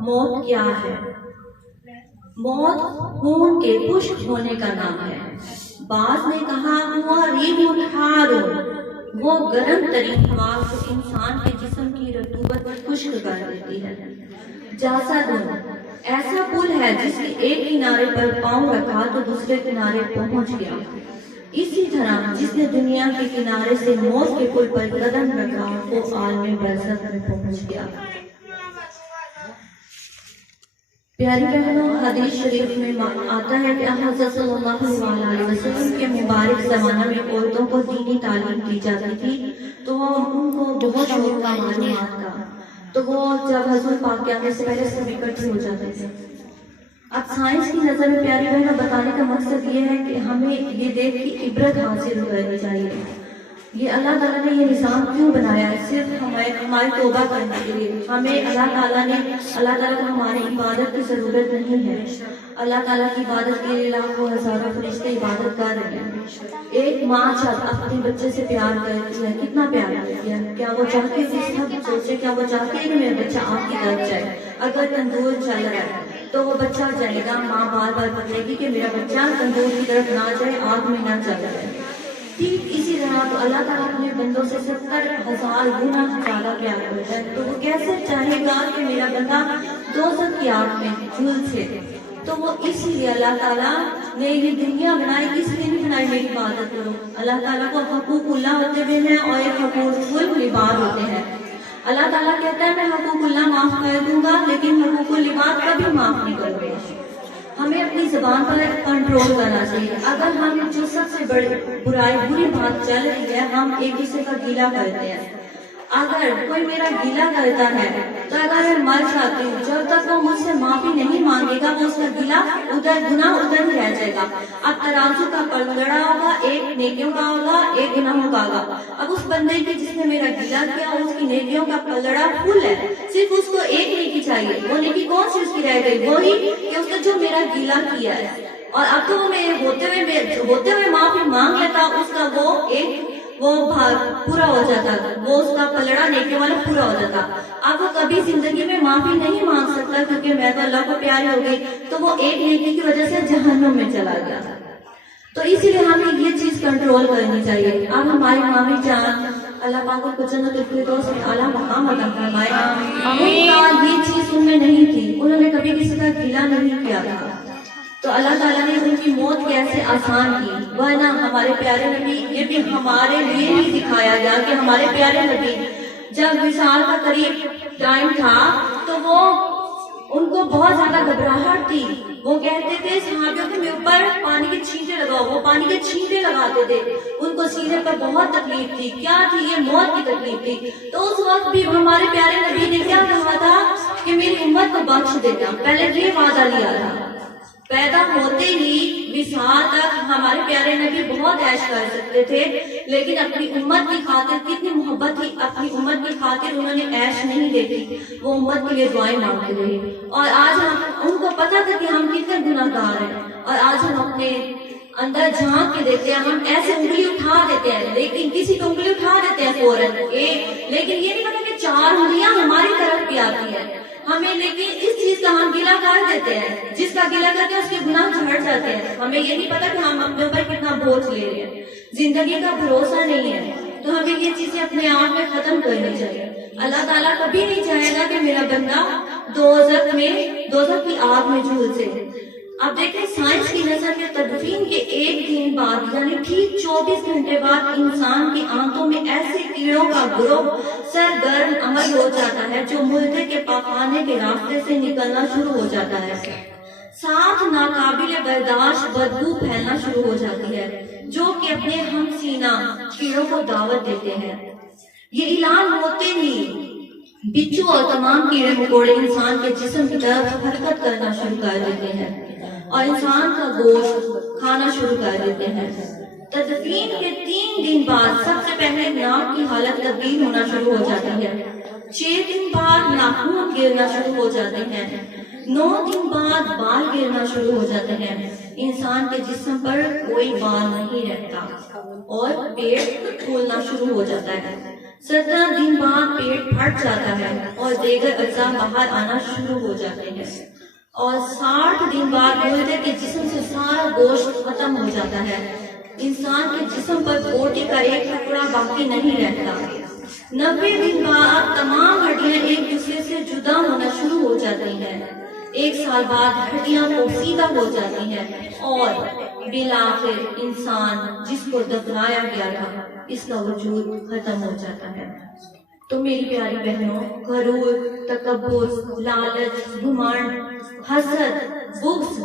موت کیا ہے؟ موت خون کے خشک ہونے کا نام ہے۔ بعض نے کہا ہوا ریح حار، وہ گرم ترین ہوا جو انسان کے جسم کی رطوبت خشک کر دیتی ہے۔ جاسد ایسا پل ہے جس کے ایک کنارے پر پاؤں رکھا تو دوسرے کنارے پہنچ گیا۔ اسی طرح جس نے دنیا کے کنارے سے موت کے پل پر قدم رکھا وہ عالم برزخ میں پہنچ گیا۔ پیاری بہنوں، حدیث شریف میں آتا ہے کہ حضرت صلی اللہ علیہ وسلم کے مبارک زمانہ میں عورتوں کو دینی تعلیم دی جاتی تھی تو ان کو بہت شوق تھا معلومات کا، تو وہ جب حضور پاک کے آنے سے پہلے سب اکٹھے ہو جاتے تھے۔ اب سائنس کی نظر میں پیاری بہنوں بتانے کا مقصد یہ ہے کہ ہمیں یہ دیکھ کے عبرت حاصل کرنی چاہیے یہ اللہ تعالیٰ نے یہ نظام کیوں بنایا ہے؟ صرف ہماری توبہ کرنے کے لیے۔ ہمیں اللہ تعالیٰ کو ہماری عبادت کی ضرورت نہیں ہے۔ اللہ تعالیٰ کی عبادت کے لیے لاکھوں ہزاروں فرشتے عبادت کر رہے ہیں۔ ایک ماں اپنے بچے سے پیار کرتی ہے، کتنا پیار کرتی ہے؟ کیا وہ چاہتی ہے سوچے کیا وہ چاہتی ہے کہ میرا بچہ آپ کی طرف جائے؟ اگر تندور چل رہا ہے تو وہ بچہ جائے گا، ماں بار بار پکڑے گی کہ میرا بچہ تندور کی طرف نہ جائے، آگ میں نہ چل رہا ہے۔ ٹھیک اسی طرح تو اللہ تعالیٰ اپنے بندوں سے 70,000 گنا زیادہ پیار کرتا ہے، تو وہ کیسے چاہے گا کہ میرا بندہ دوزخ کی آگ میں جھلسے؟ تو وہ اسی لیے اللہ تعالیٰ نے یہ دنیا بنائی، اس لیے نہیں بنائی میری عبادت کرو۔ اللہ تعالیٰ کو حقوق اللہ ہوتے ہوئے ہیں اور ایک حقوق العباد ہوتے ہیں۔ اللہ تعالیٰ کہتا ہے میں حقوق اللہ معاف کر دوں گا لیکن حقوق العباد کبھی معاف نہیں کروں گا۔ ہمیں اپنی زبان پر کنٹرول کرنا چاہیے۔ اگر ہم جو سب سے بڑی بری بات چل رہی ہے، ہم ایک دوسرے کا گیلا کرتے ہیں۔ اگر کوئی میرا گیلا کرتا ہے تو اگر میں مر جاتی ہوں، جب تک وہ مجھ سے معافی نہیں مانگے گا وہ اس کا گیلا گناہ ادھر ہی رہ جائے گا۔ اب ترازو کا پلڑا ہوگا، ایک نیکیوں کا ہوگا، ایک گناہوں کا ہوگا۔ اب اس بندے کے جس نے میرا گیلا کیا اس کی نیکیوں کا پلڑا فل ہے، صرف اس کو ایک نیکی چاہیے۔ وہ نیکی کون سی اس کی رہ گئی؟ وہی کہ اس نے جو میرا گیلا کیا ہے، اور اب تو وہ ہوتے ہوئے معافی مانگ لیتا، اس کا وہ پورا ہو جاتا، وہ اس کا پلڑا نیکی والا پورا ہو جاتا۔ اب وہ کبھی زندگی میں معافی نہیں مانگ سکتا کیونکہ میں تو اللہ کو پیاری ہو گئی، تو وہ ایک نیکی کی وجہ سے جہنم میں چلا گیا۔ تو اسی لیے ہمیں یہ چیز کنٹرول کرنی چاہیے۔ اب ہماری مامی جان اللہ پاک کو جنت الفردوس میں اعلیٰ مقام عطا فرمائے، یہ چیز ان میں نہیں تھی، انہوں نے کبھی کسی کا گیلا نہیں کیا تھا، تو اللہ تعالیٰ نے ان کی موت کیسے آسان کی۔ ورنہ ہمارے پیارے نبی، یہ بھی ہمارے لیے ہی دکھایا گیا کہ ہمارے پیارے نبی جب وصال کا قریب ٹائم تھا تو ان کو بہت زیادہ گھبراہٹ تھی۔ وہ کہتے تھے صحابیوں کے اوپر پانی کے چھینٹے لگاؤ، وہ پانی کے چھینٹے لگاتے تھے، ان کو سینے پر بہت تکلیف تھی۔ کیا تھی؟ یہ موت کی تکلیف تھی۔ تو اس وقت بھی ہمارے پیارے نبی نے کیا کہا تھا کہ میری امت کو بخش دینا، پہلے یہ وعدہ لیا تھا۔ پیدا ہوتے ہی وصال تک ہمارے پیارے نبی بہت عیش کر سکتے تھے، لیکن اپنی امت کی خاطر کتنی محبت تھی، اپنی امت کی خاطر انہوں نے عیش نہیں دیکھی، وہ امت کے لیے دعائیں مانگتے رہے۔ اور آج ان کو پتا تھا کہ ہم کتنے گناہ گار ہیں، اور آج ہم اپنے اندر جھانک کے دیکھتے ہیں، ہم ایسے انگلی اٹھا دیتے ہیں، لیکن کسی کو انگلی اٹھا دیتے ہیں فوراً، لیکن یہ نہیں پتا کہ 4 انگلیاں ہماری طرف بھی آتی ہیں ہمیں، لیکن اس چیز کا ہم گلہ کر دیتے ہیں۔ جس کا گلہ کرتے ہیں اس کے گناہ جھڑ جاتے ہیں، ہمیں یہ نہیں پتا کہ ہم اپنے اوپر کتنا بوجھ لے رہے ہیں، زندگی کا بھروسہ نہیں ہے۔ تو ہمیں یہ چیزیں اپنے آپ میں ختم کرنی چاہیے۔ اللہ تعالیٰ کبھی نہیں چاہے گا کہ میرا بندہ دوزخ کی آگ میں جھلسے۔ اب دیکھیں سائنس کی نظر میں تدفین کے 1 دن بعد یعنی ٹھیک 24 گھنٹے بعد انسان کی آنتوں میں ایسے کیڑوں کا گروہ سرگرم عمل ہو جاتا ہے جو مردے کے پاخانے کے راستے سے نکلنا شروع ہو جاتا ہے، ساتھ ناقابل برداشت بدبو پھیلنا شروع ہو جاتی ہے جو کہ اپنے ہم سینہ کیڑوں کو دعوت دیتے ہیں۔ یہ اعلان ہوتے ہی بچھو اور تمام کیڑے مکوڑے انسان کے جسم کی طرف حرکت کرنا شروع کر دیتے ہیں اور انسان کا گوشت کھانا شروع کر دیتے ہیں۔ تدفین کے 3 دن بعد سب سے پہلے ناک کی حالت تبدیل ہونا شروع ہو جاتی ہے، 6 دن بعد ناخن گرنا شروع ہو جاتے ہیں، 9 دن بعد بال گرنا شروع ہو جاتے ہیں، انسان کے جسم پر کوئی بال نہیں رہتا اور پیٹ پھولنا شروع ہو جاتا ہے، 17 دن بعد پیٹ پھٹ جاتا ہے اور دیگر اجزاء باہر آنا شروع ہو جاتے ہیں، اور 60 دن بعد مردے کے جسم سے سارا گوشت ختم ہو جاتا ہے، انسان کے جسم پر بوٹی کا ایک ٹکڑا باقی نہیں رہتا، 90 دن بعد تمام ہڈیاں ایک دوسرے سے جدا ہونا شروع ہو جاتی ہیں، 1 سال بعد ہڈیاں پوسیدہ ہو جاتی ہیں اور بالآخر انسان جس کو دفنایا گیا تھا اس کا وجود ختم ہو جاتا ہے۔ تو میری پیاری بہنوں، غرور، تکبر، لالچ، گھمنڈ، حسد، بغض،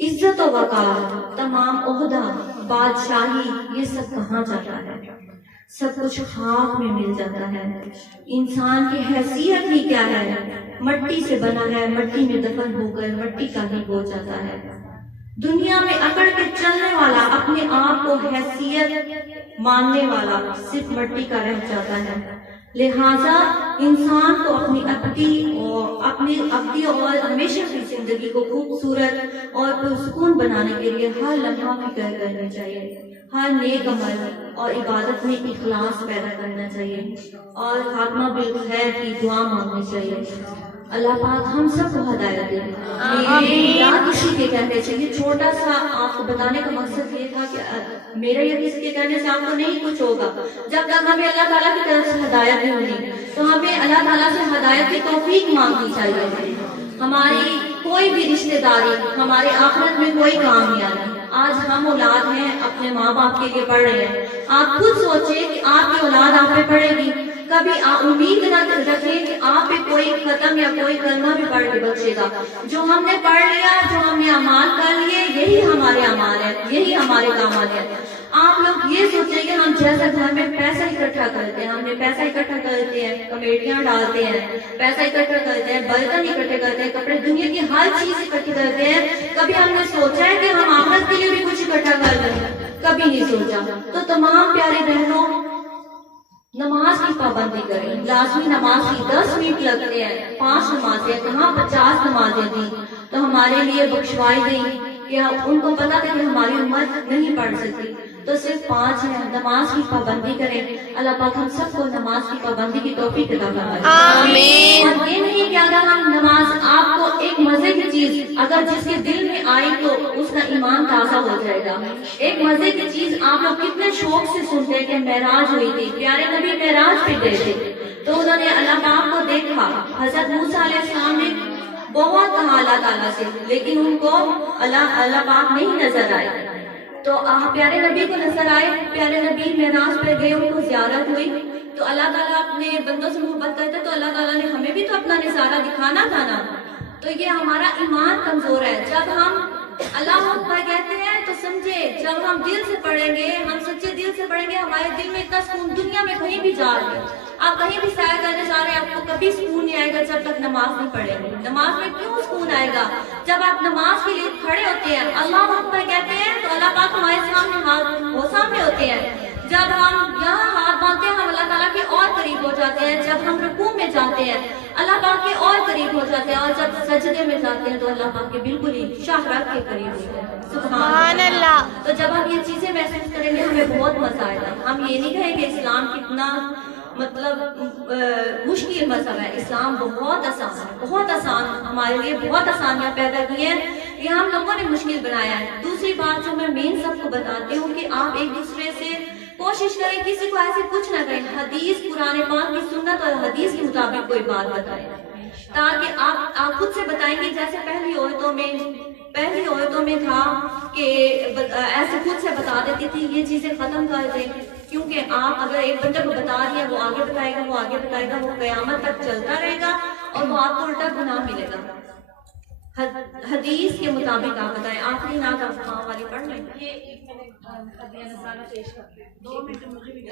عزت و وقار، تمام عہدہ، بادشاہی، یہ سب کہاں جاتا ہے؟ سب کچھ خاک میں مل جاتا ہے۔ انسان کی حیثیت ہی کیا ہے؟ مٹی سے بنا ہے، مٹی میں دفن ہو کر مٹی کا ہی ہو جاتا ہے۔ دنیا میں اکڑ کے چلنے والا، اپنے آپ کو حیثیت ماننے والا صرف مٹی کا رہ جاتا ہے۔ لہذا انسان کو اپنی اور ہمیشہ کی زندگی کو خوبصورت اور پرسکون بنانے کے لیے ہر لمحہ فکر کرنی چاہیے، ہر نیک عمل اور عبادت میں اخلاص پیدا کرنا چاہیے اور خاتمہ بالخیر کی دعا مانگنی چاہیے۔ اللہ پاک ہم سب کو ہدایت دے۔ یاد اسی کے کہنے سے یہ چھوٹا سا آپ کو بتانے کا مقصد یہ تھا کہ میرا یہ کسی کے کہنے سے آپ کو نہیں کچھ ہوگا، جب تک ہمیں اللہ تعالیٰ کی طرف سے ہدایت نہیں ہونی تو ہمیں اللہ تعالیٰ سے ہدایت کی توفیق مانگنی چاہیے۔ ہماری کوئی بھی رشتہ داری ہمارے آخرت میں کوئی کام نہیں آتی۔ آج ہم اولاد ہیں، اپنے ماں باپ کے لیے پڑھ رہے ہیں، آپ خود سوچیں کہ آپ کی اولاد آپ پہ پڑھے گی، کبھی امید نہ رکھیں کہ آپ پہ کوئی ختم یا کوئی کلمہ بھی پڑھ کے بچے گا۔ جو ہم نے پڑھ لیا، جو ہم نے اعمال کر لیے، یہی ہمارے اعمال ہیں، یہی ہمارے کام آتے ہیں۔ آپ لوگ یہ سوچیں کہ ہم جیسا گھر میں پیسہ اکٹھا کرتے ہیں، ہم نے پیسہ اکٹھا کرتے ہیں، کمیٹیاں ڈالتے ہیں، پیسہ اکٹھا کرتے ہیں، برتن اکٹھے کرتے ہیں، کپڑے، دنیا کی ہر چیز اکٹھی کرتے ہیں، کبھی ہم نے سوچا ہے کہ ہم آخرت کے لیے بھی کچھ اکٹھا کر لیں؟ کبھی نہیں سوچا۔ تو تمام پیاری بہنوں، نماز کی پابندی کریں، لازمی نماز کی 10 منٹ لگتے ہیں، 5 نمازیں، کہاں 50 نمازیں تھیں تو ہمارے لیے بخشوائی گئی کہ ان کو پتا تھا کہ ہماری امت نہیں پڑھ سکتی تو صرف 5 ہیں۔ نماز کی پابندی کریں، اللہ پاک ہم سب کو نماز کی پابندی کی توفیق عطا فرمائے۔ آمین۔ اور یہ نہیں کہ اگر ہم نماز، آپ کو ایک مزے کی چیز اگر جس کے دل میں آئی تو اس کا ایمان تازہ ہو جائے گا۔ ایک مزے کی چیز آپ لوگ کتنے شوق سے سنتے ہیں کہ معراج ہوئی تھی، پیارے نبی معراج پہ گئے تھے تو انہوں نے اللہ پاک کو دیکھا۔ حضرت موسیٰ علیہ السلام نے بہت کہا اللہ تعالیٰ سے، لیکن ان کو اللہ پاک نہیں نظر آئے۔ تو پیارے نبی کو نظر آئے، پیارے نبی معراج پہ گئے، ان کو زیارت ہوئی تو اللہ تعالیٰ اپنے بندوں سے محبت کرتے تو اللہ تعالیٰ نے ہمیں بھی تو اپنا نظارہ دکھانا تھا نا۔ تو یہ ہمارا ایمان کمزور ہے۔ جب ہم اللہ اکبر کہتے ہیں تو سمجھے، جب ہم دل سے پڑھیں گے، ہم سچے دل سے پڑھیں گے، ہمارے دل میں اتنا سکون، دنیا میں کہیں بھی جا رہے ہیں، آپ کہیں بھی سیر کرنے جا رہے ہیں، آپ کو کبھی سکون نہیں آئے گا جب تک نماز نہیں پڑھیں گے۔ نماز میں کیوں سکون آئے گا؟ جب آپ نماز کے لیے کھڑے ہوتے ہیں، اللہ اکبر کہتے ہیں تو اللہ پاک ہمارے سامنے ہوتے ہیں۔ جب ہم یہاں ہاتھ باندھتے ہیں، ہم اللہ تعالیٰ کے اور قریب ہو جاتے ہیں۔ جب ہم رکوع میں جاتے ہیں، اللہ پاک کے اور قریب ہو جاتے ہیں، اور جب سجدے میں جاتے ہیں تو اللہ پاک کے بالکل ہی شاہراہ کے قریب ہوتے ہیں۔ سبحان اللہ۔ تو جب ہم یہ چیزیں محسوس کریں گے ہمیں بہت مزہ آئے گا۔ ہم یہ نہیں کہیں کہ اسلام کتنا مشکل مذہب ہے، اسلام بہت آسان ہے، بہت آسان، ہمارے لیے بہت آسانیاں پیدا کی ہیں، یہ ہم لوگوں نے مشکل بنایا ہے۔ دوسری بات جو میں مین سب کو بتاتی ہوں کہ آپ ایک دوسرے سے کوشش کریں کسی کو ایسے کچھ نہ کریں، حدیث، قرآن پاک کی سنت اور حدیث کے مطابق کوئی بات بتائیں، تاکہ آپ خود سے بتائیں گے۔ جیسے پہلی عورتوں میں تھا کہ ایسے خود سے بتا دیتی تھی یہ چیزیں ختم کر دیں، کیونکہ آپ اگر ایک بندے کو بتا دیا وہ آگے بتائے گا، وہ آگے بتائے گا، وہ قیامت تک چلتا رہے گا اور وہ آپ کو الٹا گناہ ملے گا۔ حدیث کے مطابق آپ بتائیں، آخری نعت آپ والی پڑھ لیں۔ یہ ایک منٹ پیش کرتے ہیں، 2 منٹ مجھے بھی